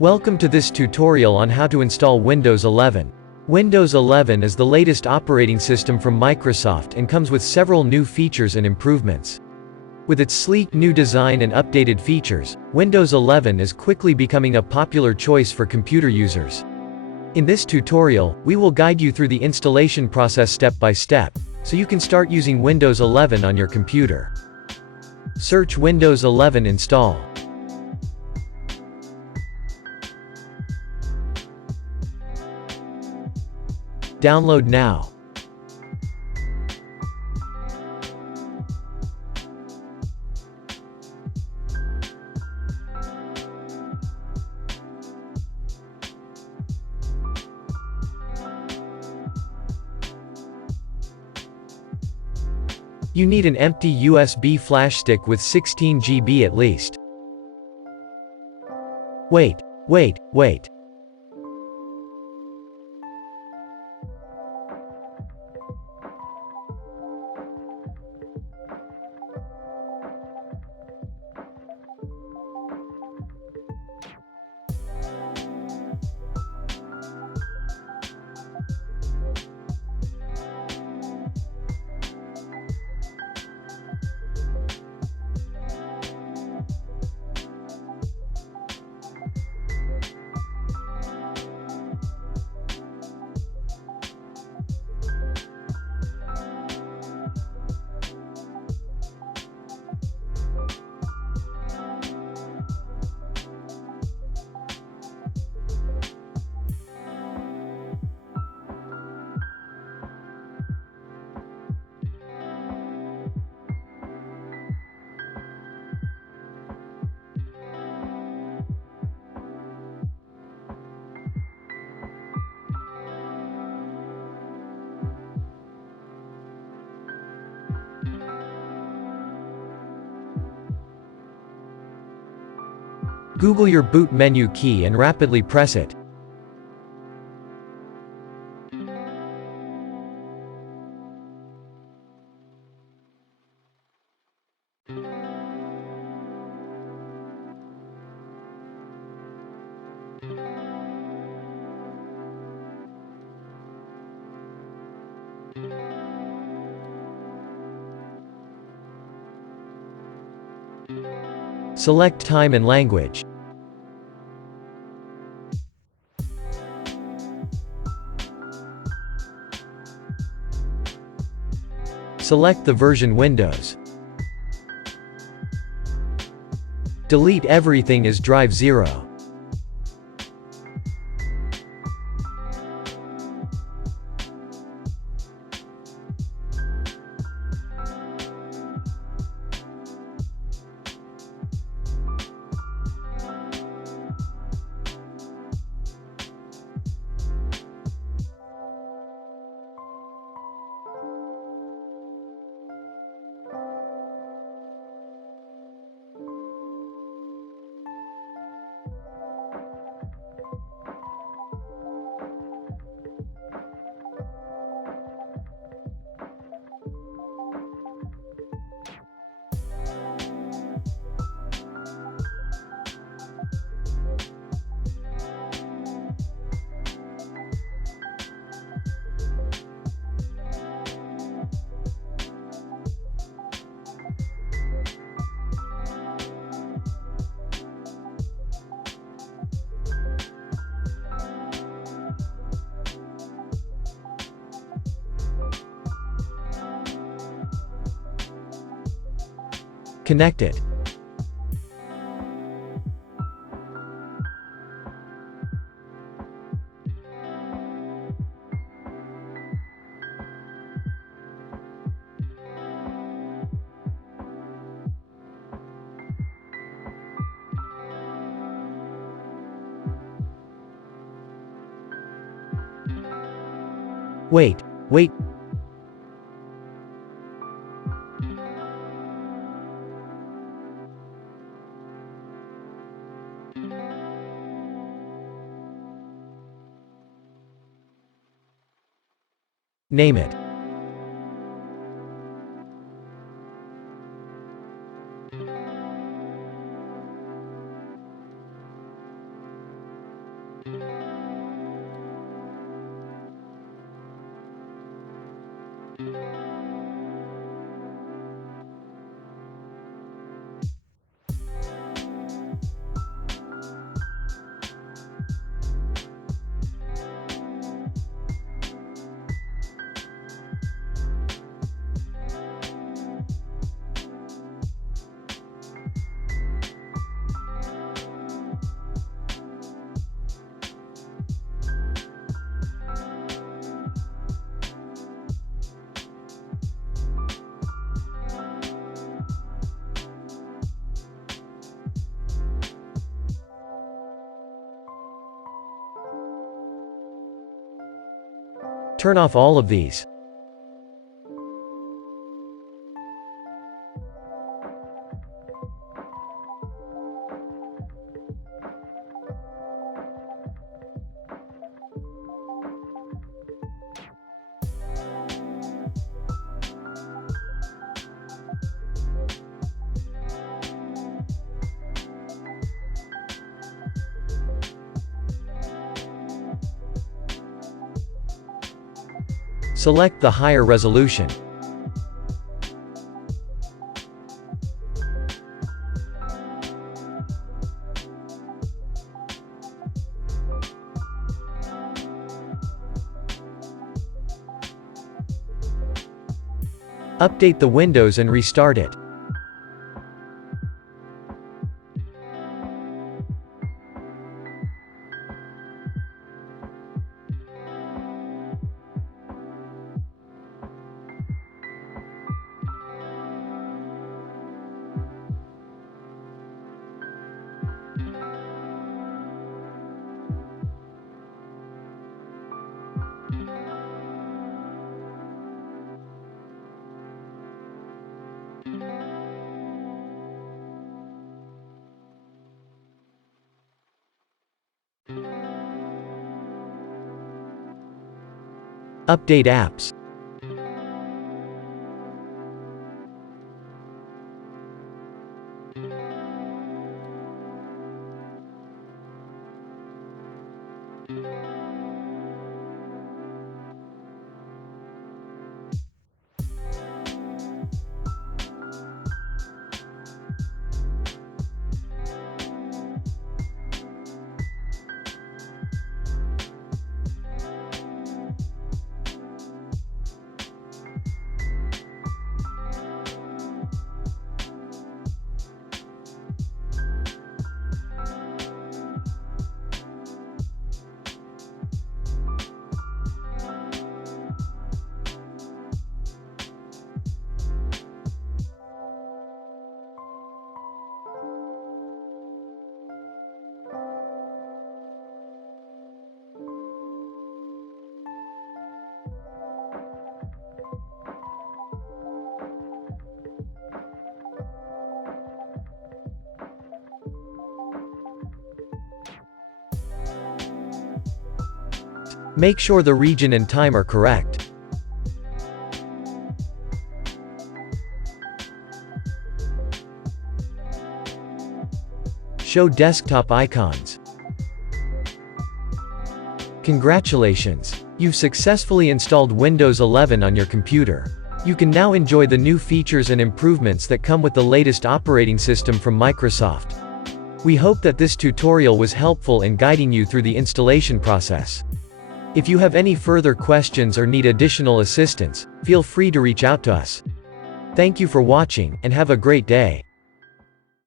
Welcome to this tutorial on how to install Windows 11. Windows 11 is the latest operating system from Microsoft and comes with several new features and improvements. With its sleek new design and updated features, Windows 11 is quickly becoming a popular choice for computer users. In this tutorial, we will guide you through the installation process step by step, so you can start using Windows 11 on your computer. Search Windows 11 install. Download now. You need an empty USB flash stick with 16 GB at least. Wait. Google your boot menu key and rapidly press it. Select time and language. Select the version Windows. Delete everything as drive 0. Connected. Wait. Name it. Turn off all of these. Select the higher resolution. Update the Windows and restart it. Update apps. Make sure the region and time are correct. Show desktop icons. Congratulations! You've successfully installed Windows 11 on your computer. You can now enjoy the new features and improvements that come with the latest operating system from Microsoft. We hope that this tutorial was helpful in guiding you through the installation process. If you have any further questions or need additional assistance, feel free to reach out to us. Thank you for watching, and have a great day.